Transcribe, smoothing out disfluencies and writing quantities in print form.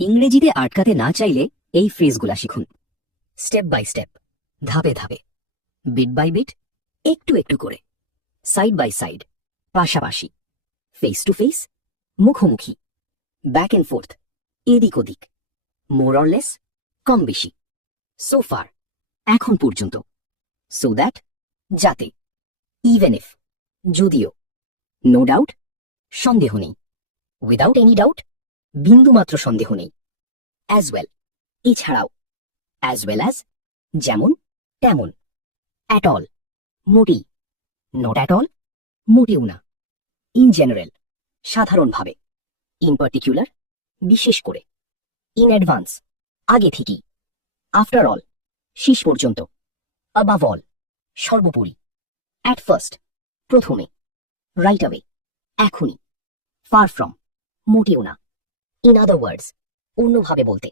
ইংরেজিতে আটকাতে না চাইলে এই ফ্রেজগুলা শিখুন। স্টেপ বাই স্টেপ, ধাপে ধাপে, বিট বাই বিট, একটু একটু করে, সাইড বাই সাইড, পাশাপাশি, ফেস টু ফেস, মুখোমুখি, ব্যাক এন্ড ফোর্থ, এদিক ওদিক, মোর অর লেস, কম বেশি, সো ফার, এখন পর্যন্ত, সো দ্যাট, যাতে, ইভেন ইফ, যদিও, নো ডাউট, সন্দেহ নেই, উইদাউট এনি ডাউট, বিন্দুমাত্র সন্দেহ নেই, অ্যাজ ওয়েল, এছাড়াও, অ্যাজ ওয়েল অ্যাজ, যেমন তেমন, অ্যাট অল, মোটেই, নট অ্যাট অল, মোটেও না, ইন জেনারেল, সাধারণভাবে, ইন পার্টিকুলার, বিশেষ করে, ইন অ্যাডভান্স, আগে থেকেই, আফটার অল, শেষ পর্যন্ত, অ্যাবাভ অল, সর্বোপরি, অ্যাট ফার্স্ট, প্রথমে, রাইট অ্যাওয়ে, এখনই, ফার ফ্রম, মোটেও না, ইন আদার ওয়ার্ডস, অন্যভাবে বলতে।